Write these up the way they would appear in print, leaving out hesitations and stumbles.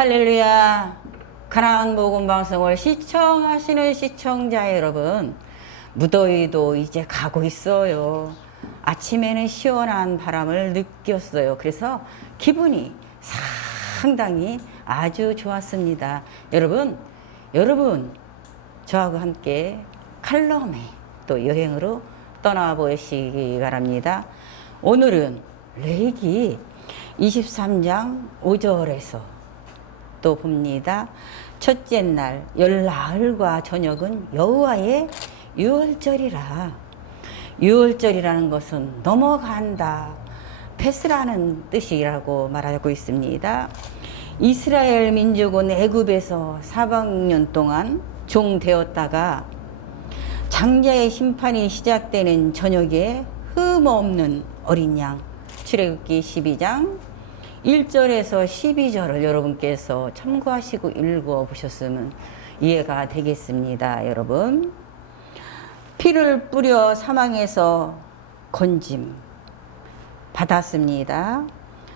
할렐루야. 가나안 복음 방송을 시청하시는 시청자 여러분, 무더위도 이제 가고 있어요. 아침에는 시원한 바람을 느꼈어요. 그래서 기분이 상당히 아주 좋았습니다. 여러분 저하고 함께 칼럼에 또 여행으로 떠나보시기 바랍니다. 오늘은 레위기 23장 5절에서 또 봅니다. 첫째 날 열나흘과 저녁은 여호와의 유월절이라. 유월절이라는 것은 넘어간다, 패스라는 뜻이라고 말하고 있습니다. 이스라엘 민족은 애굽에서 400년 동안 종되었다가 장자의 심판이 시작되는 저녁에 흠없는 어린 양, 출애굽기 12장 1절에서 12절을 여러분께서 참고하시고 읽어보셨으면 이해가 되겠습니다. 여러분, 피를 뿌려 사망에서 건짐 받았습니다.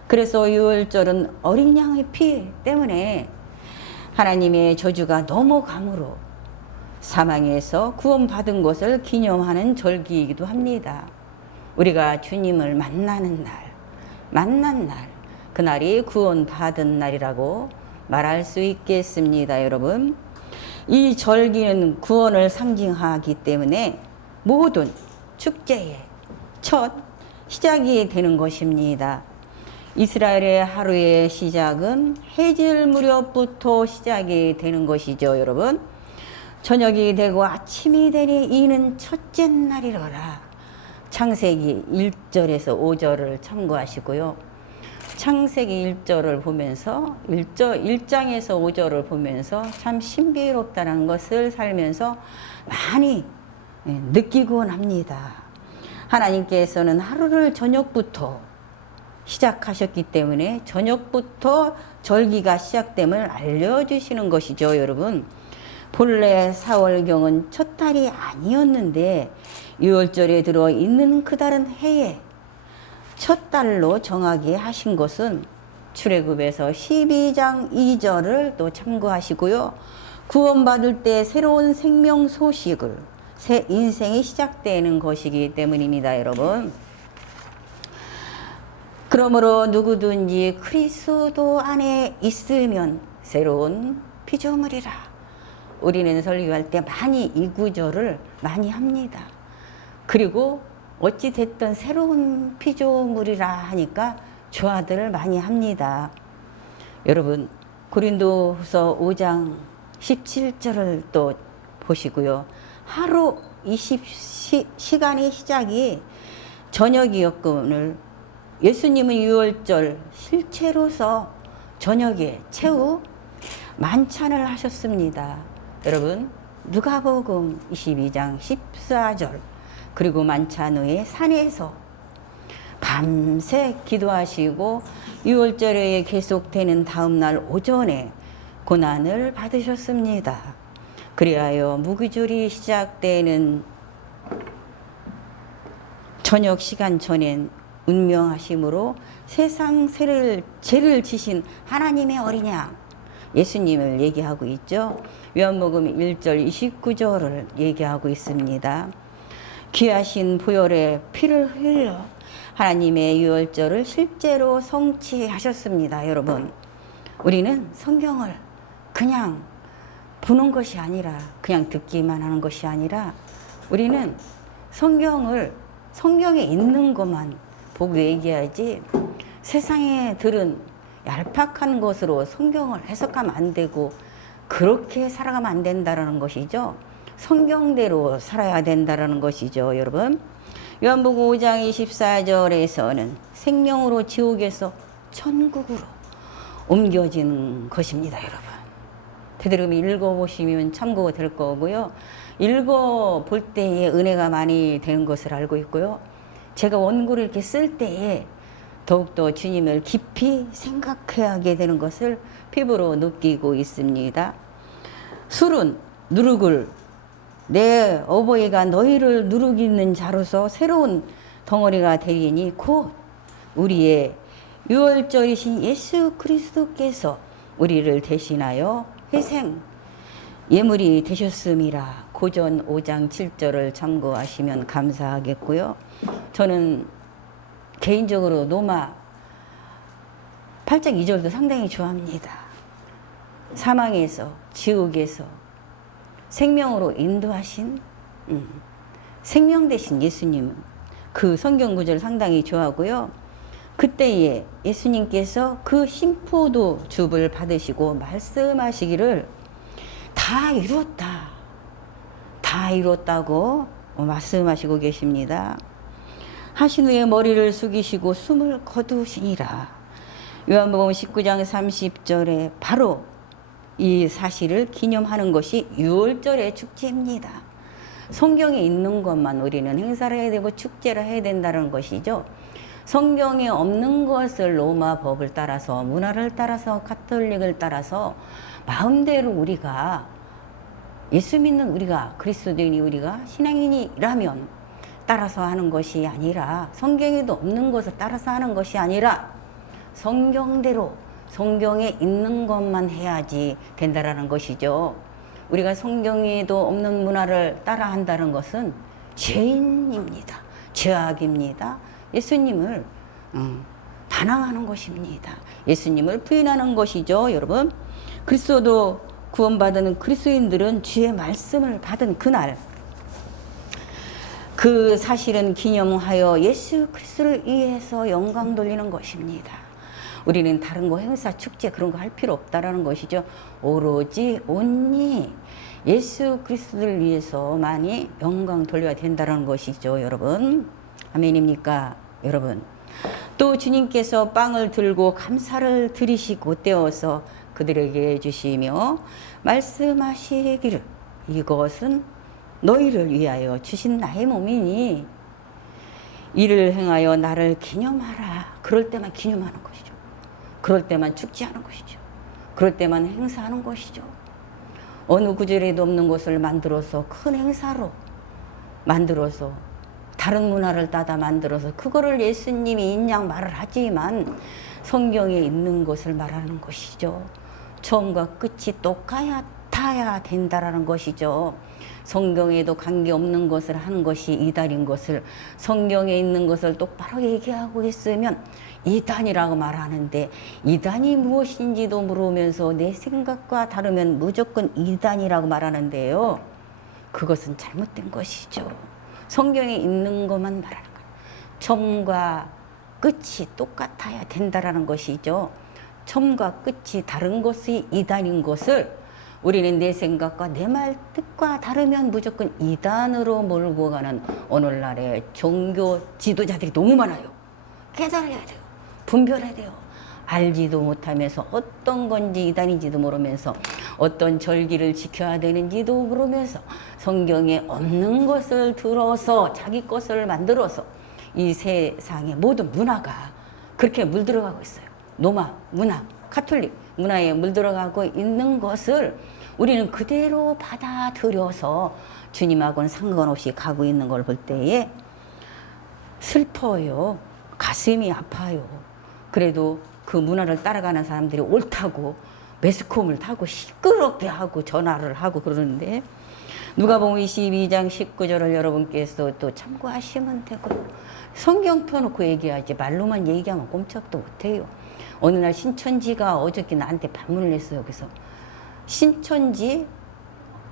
그래서 유월절은 어린 양의 피 때문에 하나님의 저주가 넘어감으로 사망에서 구원받은 것을 기념하는 절기이기도 합니다. 우리가 주님을 만난 날, 그날이 구원받은 날이라고 말할 수 있겠습니다. 여러분, 이 절기는 구원을 상징하기 때문에 모든 축제의 첫 시작이 되는 것입니다. 이스라엘의 하루의 시작은 해질 무렵부터 시작이 되는 것이죠. 여러분, 저녁이 되고 아침이 되니 이는 첫째 날이로라. 창세기 1절에서 5절을 참고하시고요. 창세기 1절을 보면서 1장에서 5절을 보면서 참 신비롭다는 것을 살면서 많이 느끼곤 합니다. 하나님께서는 하루를 저녁부터 시작하셨기 때문에 저녁부터 절기가 시작됨을 알려주시는 것이죠. 여러분, 본래 사월경은 첫 달이 아니었는데 유월절에 들어 있는 그 달은 해에 첫 달로 정하게 하신 것은 출애굽에서 12장 2절을 또 참고하시고요. 구원받을 때 새로운 생명 소식을, 새 인생이 시작되는 것이기 때문입니다. 여러분, 그러므로 누구든지 그리스도 안에 있으면 새로운 피조물이라. 우리는 설교할 때 많이 이 구절을 많이 합니다. 그리고 어찌 됐든 새로운 피조물이라 하니까 조화들을 많이 합니다. 여러분, 고린도후서 5장 17절을 또 보시고요. 하루 20시간의 시작이 저녁이었거늘 예수님은 유월절 실체로서 저녁에 최후 만찬을 하셨습니다. 여러분, 누가복음 22장 14절, 그리고 만찬 후에 산에서 밤새 기도하시고 유월절에 계속되는 다음날 오전에 고난을 받으셨습니다. 그리하여 무기줄이 시작되는 저녁 시간 전엔 운명하심으로 세상 죄를 지신 하나님의 어린 양 예수님을 얘기하고 있죠. 요한복음 1절 29절을 얘기하고 있습니다. 귀하신 보혈의 피를 흘려 하나님의 유월절을 실제로 성취하셨습니다. 여러분, 우리는 성경을 그냥 보는 것이 아니라, 그냥 듣기만 하는 것이 아니라, 우리는 성경에 있는 것만 보고 얘기하지, 세상에 들은 얄팍한 것으로 성경을 해석하면 안 되고 그렇게 살아가면 안 된다는 것이죠. 성경대로 살아야 된다는 것이죠. 여러분, 요한복음 5장 24절에서는 생명으로 지옥에서 천국으로 옮겨지는 것입니다. 여러분, 되도록이면 읽어보시면 참고가 될 거고요. 읽어볼 때에 은혜가 많이 되는 것을 알고 있고요. 제가 원고를 이렇게 쓸 때에 더욱더 주님을 깊이 생각하게 되는 것을 피부로 느끼고 있습니다. 술은 누룩을, 내 어버이가 너희를 누룩이는 자로서 새로운 덩어리가 되리니 곧 우리의 유월절이신 예수 그리스도께서 우리를 대신하여 희생 예물이 되셨음이라. 고전 5장 7절을 참고하시면 감사하겠고요. 저는 개인적으로 노마 8장 2절도 상당히 좋아합니다. 사망에서 지옥에서 생명으로 인도하신 생명 되신 예수님, 그 성경 구절 상당히 좋아하고요. 그때에 예수님께서 그 심포도 줍을 받으시고 말씀하시기를 다 이뤘다, 다 이뤘다고 말씀하시고 계십니다. 하신 후에 머리를 숙이시고 숨을 거두시니라. 요한복음 19장 30절에 바로 이 사실을 기념하는 것이 유월절의 축제입니다. 성경에 있는 것만 우리는 행사를 해야 되고 축제를 해야 된다는 것이죠. 성경에 없는 것을 로마 법을 따라서, 문화를 따라서, 가톨릭을 따라서 마음대로 우리가, 예수 믿는 우리가, 그리스도인이 우리가 신앙인이라면 따라서 하는 것이 아니라, 성경에도 없는 것을 따라서 하는 것이 아니라 성경대로, 성경에 있는 것만 해야지 된다라는 것이죠. 우리가 성경에도 없는 문화를 따라 한다는 것은 죄인입니다. 죄악입니다. 예수님을 반항하는 것입니다. 예수님을 부인하는 것이죠. 여러분, 그리스도 구원받은 그리스도인들은 주의 말씀을 받은 그날, 그 사실은 기념하여 예수 그리스도를 위해서 영광 돌리는 것입니다. 우리는 다른 거 행사, 축제 그런 거 할 필요 없다라는 것이죠. 오로지 온리 예수 그리스도를 위해서만이 영광 돌려야 된다는 것이죠. 여러분, 아멘입니까? 여러분, 또 주님께서 빵을 들고 감사를 드리시고 떼어서 그들에게 주시며 말씀하시기를 이것은 너희를 위하여 주신 나의 몸이니 이를 행하여 나를 기념하라. 그럴 때만 기념하는 것이죠. 그럴 때만 축제하는 것이죠. 그럴 때만 행사하는 것이죠. 어느 구절에도 없는 것을 만들어서 큰 행사로 만들어서 다른 문화를 따다 만들어서 그거를 예수님이 인양 말을 하지만 성경에 있는 것을 말하는 것이죠. 처음과 끝이 똑같아야 된다라는 것이죠. 성경에도 관계없는 것을 하는 것이 이단인 것을 성경에 있는 것을 똑바로 얘기하고 있으면 이단이라고 말하는데, 이단이 무엇인지도 물으면서 내 생각과 다르면 무조건 이단이라고 말하는데요. 그것은 잘못된 것이죠. 성경에 있는 것만 말하는 거예요. 처음과 끝이 똑같아야 된다라는 것이죠. 처음과 끝이 다른 것이 이단인 것을 우리는 내 생각과 내 말 뜻과 다르면 무조건 이단으로 몰고 가는 오늘날의 종교 지도자들이 너무 많아요. 깨달아야 돼요. 분별해야 돼요. 알지도 못하면서 어떤 건지 이단인지도 모르면서 어떤 절기를 지켜야 되는지도 모르면서 성경에 없는 것을 들어서 자기 것을 만들어서 이 세상의 모든 문화가 그렇게 물들어가고 있어요. 로마 문화, 가톨릭 문화에 물들어가고 있는 것을 우리는 그대로 받아들여서 주님하고는 상관없이 가고 있는 걸 볼 때에 슬퍼요. 가슴이 아파요. 그래도 그 문화를 따라가는 사람들이 옳다고 매스컴을 타고 시끄럽게 하고 전화를 하고 그러는데, 누가복음 22장 19절을 여러분께서 또 참고하시면 되고요. 성경 펴놓고 얘기하지 말로만 얘기하면 꼼짝도 못해요. 어느 날 신천지가 어저께 나한테 반문을 했어요. 그래서 신천지,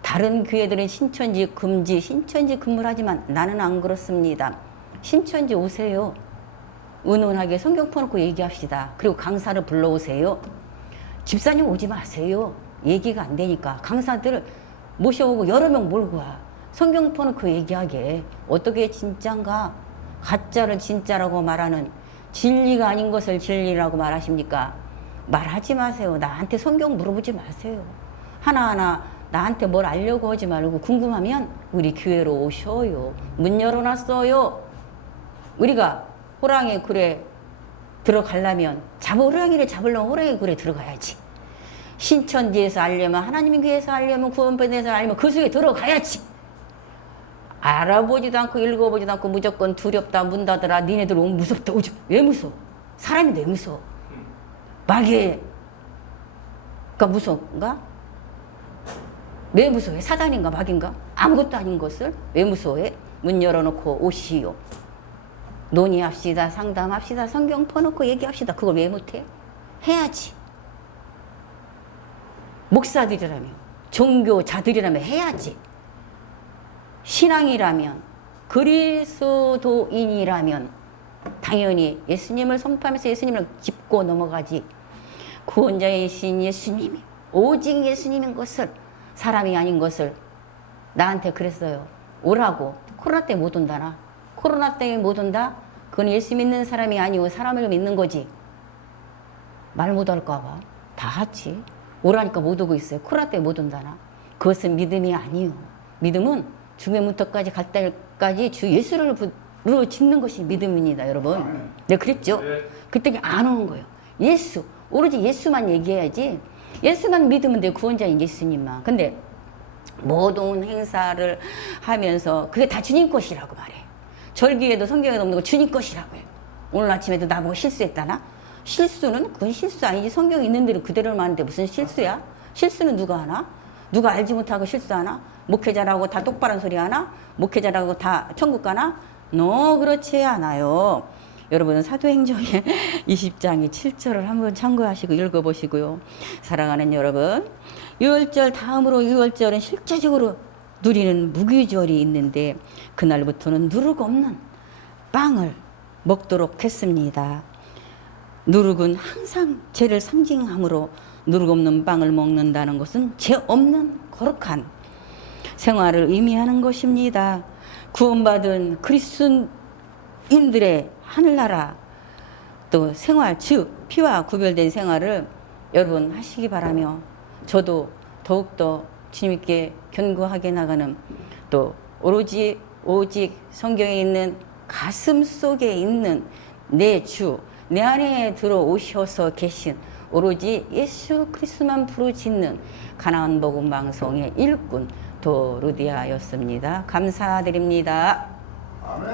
다른 교회들은 신천지 금지, 신천지 금물 하지만 나는 안 그렇습니다. 신천지 오세요. 은은하게 성경 펴놓고 얘기합시다. 그리고 강사를 불러오세요. 집사님 오지 마세요. 얘기가 안 되니까 강사들 모셔오고 여러 명 몰고 와. 성경 펴놓고 얘기하게. 어떻게 진짜인가? 가짜를 진짜라고 말하는, 진리가 아닌 것을 진리라고 말하십니까? 말하지 마세요. 나한테 성경 물어보지 마세요. 하나하나 나한테 뭘 알려고 하지 말고 궁금하면 우리 교회로 오셔요. 문 열어놨어요. 우리가 호랑이 굴에 들어가려면 호랑이를 잡으려면 호랑이 굴에 들어가야지. 신천지에서 알려면, 하나님 교회에서 알려면, 구원받은 데서 알려면 그 속에 들어가야지. 알아보지도 않고 읽어보지도 않고 무조건 두렵다, 문 닫아라, 니네들 오면 무섭다. 오지. 왜 무서워? 사람이 왜 무서워? 마귀의 그러니까 무서운가? 왜 무서워해? 사단인가 마귀인가? 아무것도 아닌 것을 왜 무서워해? 문 열어놓고 오시오. 논의합시다. 상담합시다. 성경 퍼놓고 얘기합시다. 그걸 왜 못해? 해야지. 목사들이라면, 종교자들이라면 해야지. 신앙이라면, 그리스도인이라면 당연히 예수님을 선포하면서 예수님을 짚고 넘어가지. 구원자이신 예수님이, 오직 예수님인 것을, 사람이 아닌 것을 나한테 그랬어요. 오라고. 코로나 때문에 못 온다나? 코로나 때문에 못 온다? 그건 예수 믿는 사람이 아니고 사람을 믿는 거지. 말 못 할까 봐. 다 하지. 오라니까 못 오고 있어요. 코로나 때문에 못 온다나? 그것은 믿음이 아니요. 믿음은 죽음의 문턱까지 갈 때까지 주 예수를 부르 짓는 것이 믿음입니다, 여러분. 네, 그랬죠? 그때 안 오는 거예요. 예수. 오로지 예수만 얘기해야지. 예수만 믿으면 돼, 구원자인 예수님만. 근데 모든 행사를 하면서 그게 다 주님 것이라고 말해. 절기에도 성경에 없는 거 주님 것이라고 해. 오늘 아침에도 나보고 실수했다나? 실수는 그건 실수 아니지. 성경에 있는 대로 그대로 하는데 무슨 실수야? 실수는 누가 하나? 누가 알지 못하고 실수하나? 목회자라고 다 똑바른 소리 하나? 목회자라고 다 천국 가나? 그렇지 않아요. 여러분은 사도행전의 20장의 7절을 한번 참고하시고 읽어보시고요. 사랑하는 여러분, 유월절 다음으로 유월절은 실제적으로 누리는 무교절이 있는데 그날부터는 누룩 없는 빵을 먹도록 했습니다. 누룩은 항상 죄를 상징하므로 누룩 없는 빵을 먹는다는 것은 죄 없는 거룩한 생활을 의미하는 것입니다. 구원받은 그리스도인들의 하늘나라 또 생활, 즉 피와 구별된 생활을 여러분 하시기 바라며 저도 더욱더 주님께 견고하게 나가는 또 오직 성경에 있는 가슴 속에 있는 내 주, 내 안에 들어오셔서 계신 오로지 예수 그리스도만 부르짖는 가나안 복음 방송의 일꾼 도루디아였습니다. 감사드립니다.